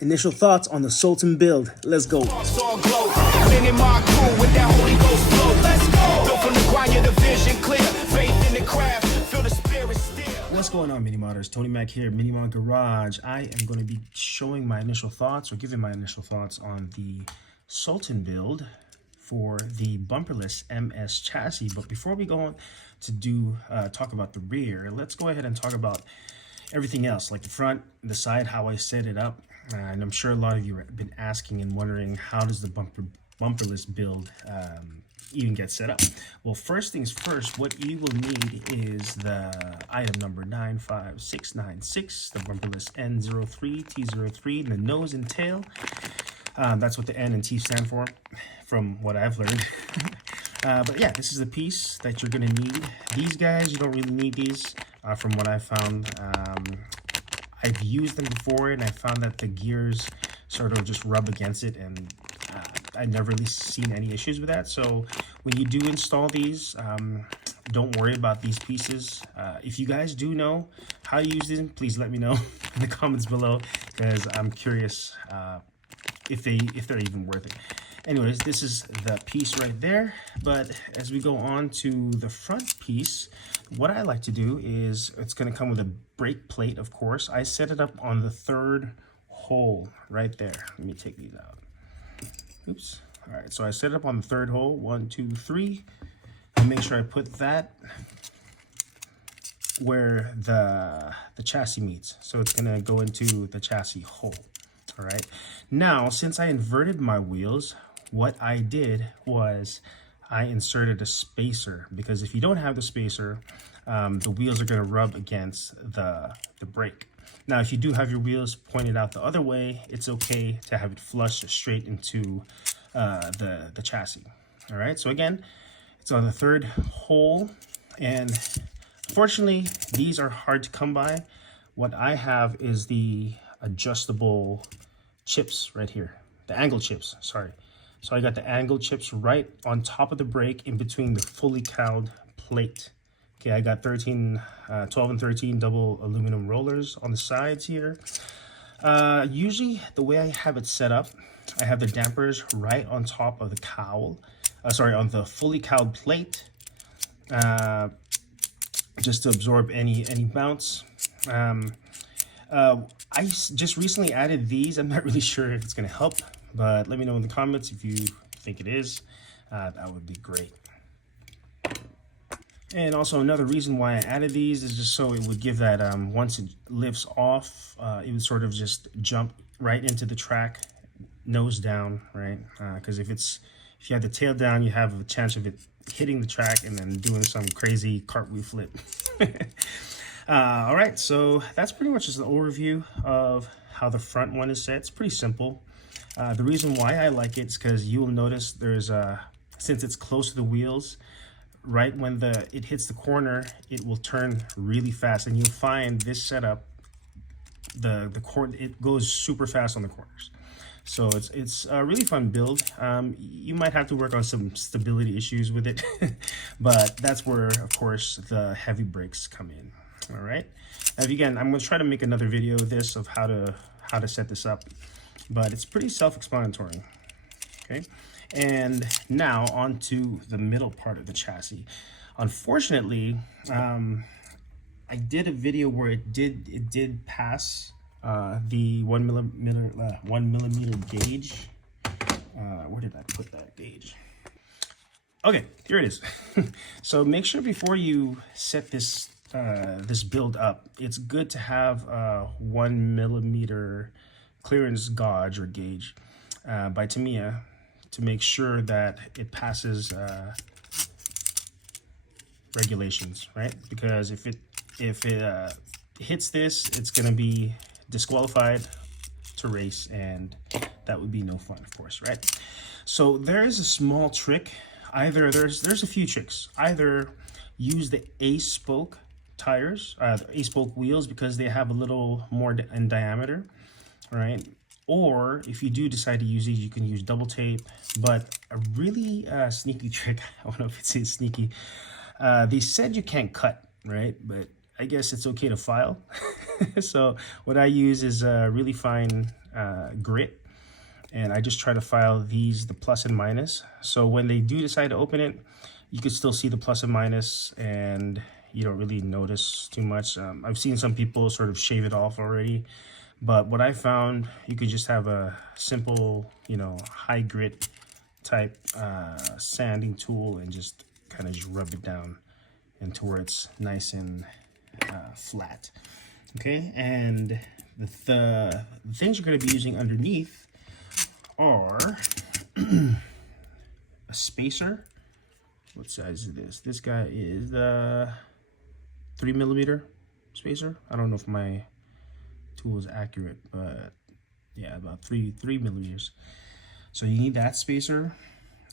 Initial thoughts on the Sultan build. Let's go. What's going on, Mini Modders? Tony Mac here, Mini Mod Garage. I am going to be showing my initial thoughts, or giving my initial thoughts on the Sultan build for the Bumperless MS chassis. But before we go on to talk about the rear, let's go ahead and talk about everything else, like the front, the side, how I set it up. And I'm sure a lot of you have been asking and wondering, how does the Bumperless build even get set up? Well, first things first, what you will need is the item number 95696, the Bumperless N03T03, the nose and tail. That's what the N and T stand for, from what I've learned. But yeah, this is the piece that you're going to need. These guys, you don't really need these, from what I found. I've used them before, and I found that the gears sort of just rub against it, and I've never really seen any issues with that. So when you do install these, don't worry about these pieces. If you guys do know how to use them, please let me know in the comments below, because I'm curious if they're even worth it. Anyways, this is the piece right there. But as we go on to the front piece, what I like to do is, it's going to come with a brake plate, of course. I set it up on the third hole right there. Let me take these out. Oops. All right, so I set it up on the third hole, 1, 2, 3. And make sure I put that where the chassis meets. So it's going to go into the chassis hole. All right. Now, since I inverted my wheels, what I did was I inserted a spacer, because if you don't have the spacer, the wheels are going to rub against the brake. Now, if you do have your wheels pointed out the other way, it's okay to have it flush straight into the chassis. All right. So again, it's on the third hole, and unfortunately, these are hard to come by. What I have is the adjustable chips right here, the angle chips, sorry. So I got the angle chips right on top of the brake, in between the fully cowled plate. Okay, I got 12 and 13 double aluminum rollers on the sides here. Usually the way I have it set up, I have the dampers right on top of the cowl, on the fully cowled plate, just to absorb any bounce. I just recently added these. I'm not really sure if it's going to help, but let me know in the comments if you think it is. That would be great. And also, another reason why I added these is just so it would give that, once it lifts off, it would sort of just jump right into the track, nose down, right? Because if you have the tail down, you have a chance of it hitting the track and then doing some crazy cartwheel flip. All right, so that's pretty much just an overview of how the front one is set. It's pretty simple. The reason why I like it is because you will notice there's since it's close to the wheels, right when it hits the corner, it will turn really fast, and you'll find this setup, it goes super fast on the corners. So it's a really fun build. You might have to work on some stability issues with it, but that's where, of course, the heavy brakes come in. All right. Now, again, I'm going to try to make another video of this, of how to set this up, but it's pretty self-explanatory. Okay. And now on to the middle part of the chassis. Unfortunately, I did a video where it did pass the 1 millimeter gauge. Where did I put that gauge? Okay, here it is. So make sure before you set this build up, it's good to have a 1 millimeter clearance gauge or gauge by Tamiya, to make sure that it passes regulations, right? Because if it hits this, it's going to be disqualified to race, and that would be no fun, of course, right? So there is a small trick. There's a few tricks. Either use the A-spoke tires, A-spoke wheels, because they have a little more in diameter, right? Or if you do decide to use these, you can use double tape. But a really sneaky trick, I don't know if it's sneaky, they said you can't cut, right? But I guess it's okay to file. So what I use is a really fine grit, and I just try to file these, the plus and minus. So when they do decide to open it, you can still see the plus and minus, and you don't really notice too much. I've seen some people sort of shave it off already, but what I found, you could just have a simple, you know, high grit type sanding tool and just kind of just rub it down into where it's nice and flat. Okay, and the things you're going to be using underneath are a spacer. What size is this? This guy is the 3mm spacer. I don't know if my tool is accurate, but yeah, about 3 millimeters. So you need that spacer.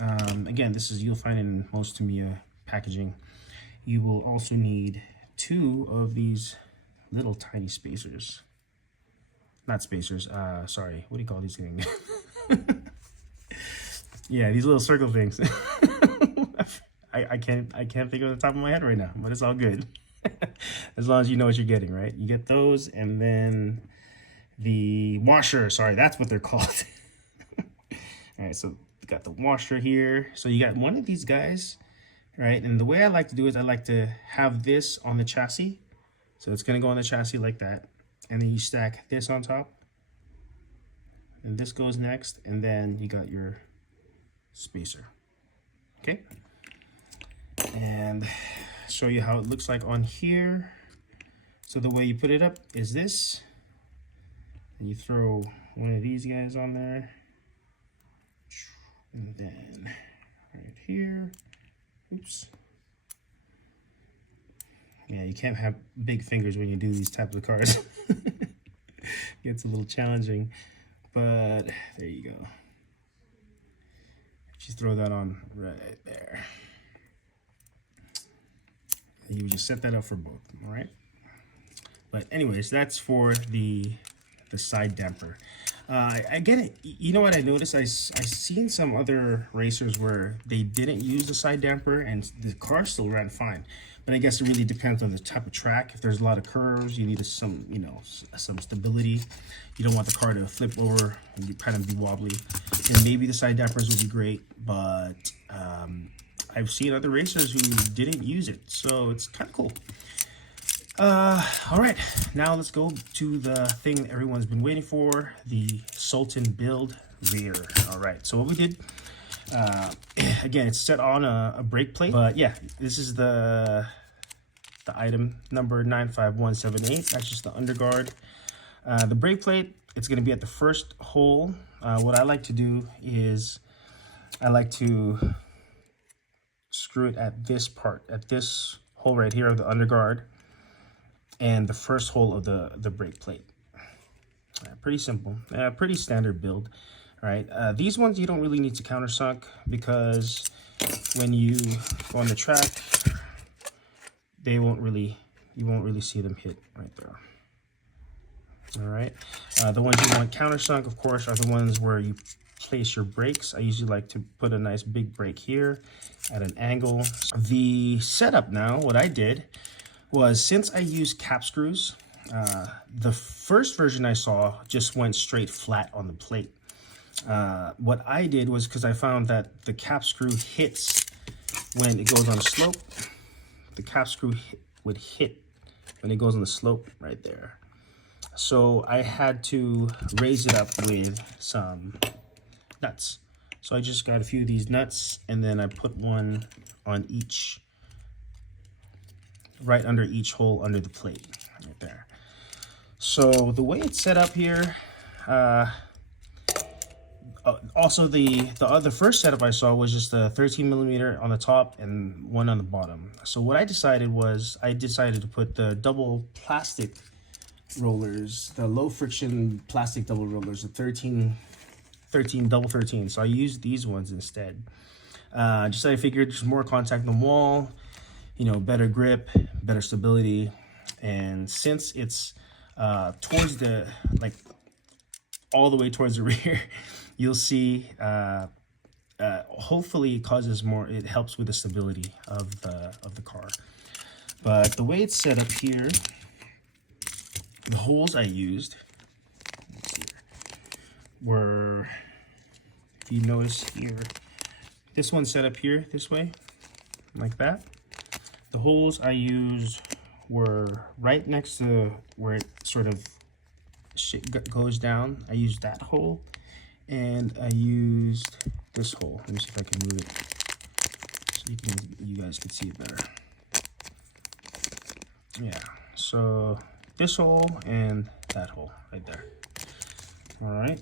Again, this is, you'll find in most Tamiya packaging. You will also need 2 of these little tiny spacers. Not spacers, sorry, what do you call these things? Yeah, these little circle things. I can't think of the top of my head right now, but it's all good. As long as you know what you're getting, right? You get those, and then the washer, sorry, that's what they're called. All right, so you got the washer here. So you got one of these guys, right? And the way I like to do it is I like to have this on the chassis. So it's gonna go on the chassis like that. And then you stack this on top. And this goes next, and then you got your spacer, okay? And show you how it looks like on here. So the way you put it up is this. And you throw one of these guys on there. And then right here, oops. Yeah, you can't have big fingers when you do these types of cars. Gets a little challenging, but there you go. Just throw that on right there. And you just set that up for both, all right? But anyways, that's for the side damper. I get it. You know what I noticed? I seen some other racers where they didn't use the side damper and the car still ran fine. But I guess it really depends on the type of track. If there's a lot of curves, you need some, you know, some stability. You don't want the car to flip over and you kind of be wobbly. And maybe the side dampers would be great, but I've seen other racers who didn't use it, so it's kind of cool. All right, now let's go to the thing that everyone's been waiting for, the Sultan build rear. All right, so what we did, again, it's set on a brake plate, but yeah, this is the item number 95178. That's just the underguard. The brake plate, it's gonna be at the first hole. What I like to do is I like to screw it at this part, at this hole right here of the underguard, and the first hole of the brake plate. Pretty simple, pretty standard build. All right, these ones you don't really need to countersunk because when you go on the track, you won't really see them hit right there. All right, the ones you want countersunk, of course, are the ones where you place your brakes. I usually like to put a nice big brake here at an angle. The setup now, what I did was, since I use cap screws, the first version I saw just went straight flat on the plate. What I did was, because I found that the cap screw hits when it goes on a slope, the cap screw would hit when it goes on the slope right there. So I had to raise it up with some nuts. So I just got a few of these nuts, and then I put one on each, right under each hole under the plate, right there. So the way it's set up here, also the first setup I saw was just a 13mm on the top and one on the bottom. So what I decided was, I decided to put the double plastic rollers, the low friction plastic double rollers, the 13 double 13. So I used these ones instead. Just I figured there's more contact on the wall, you know, better grip, better stability. And since it's towards the, like, all the way towards the rear, you'll see hopefully it causes more, it helps with the stability of the car. But the way it's set up here, the holes I used were, if you notice here, this one's set up here this way, like that. The holes I used were right next to where it sort of goes down. I used that hole, and I used this hole. Let me see if I can move it so you guys can see it better. Yeah, so this hole and that hole right there. All right.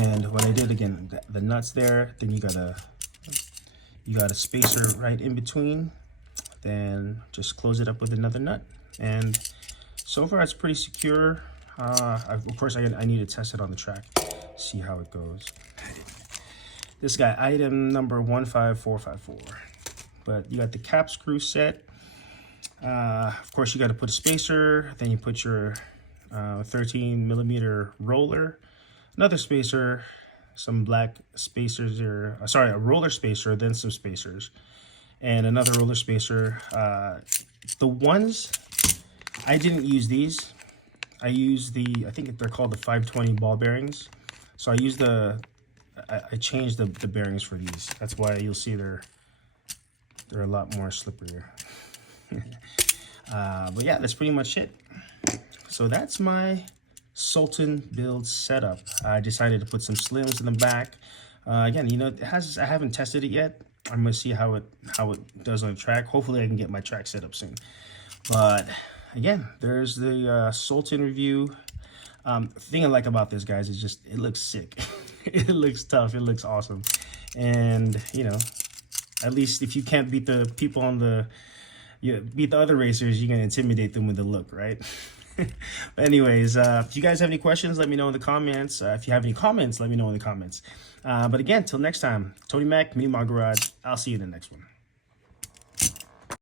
And what I did, again, the nuts there, then you got a spacer right in between, then just close it up with another nut, and so far it's pretty secure. Of course I need to test it on the track, see how it goes. This guy, item number 15454. But you got the cap screw set. Of course you got to put a spacer, then you put your 13mm roller, another spacer, some black spacers, or sorry, a roller spacer, then some spacers, and another roller spacer. The ones, I didn't use these. I used I think they're called the 520 ball bearings. So I used I changed the bearings for these. That's why you'll see they're a lot more slipperier. But yeah, that's pretty much it. So that's my Sultan build setup. I decided to put some slims in the back. Again, you know, I haven't tested it yet. I'm gonna see how it does on the track. Hopefully I can get my track set up soon. But again, there's the Sultan review. The thing I like about this, guys, is just it looks sick. It looks tough. It looks awesome. And you know, at least if you can't beat the people on beat the other racers, you can intimidate them with the look, right? But anyways, if you guys have any questions, let me know in the comments. If you have any comments, let me know in the comments. But again, till next time, Tony Mac, Mini4wd Garage. I'll see you in the next one.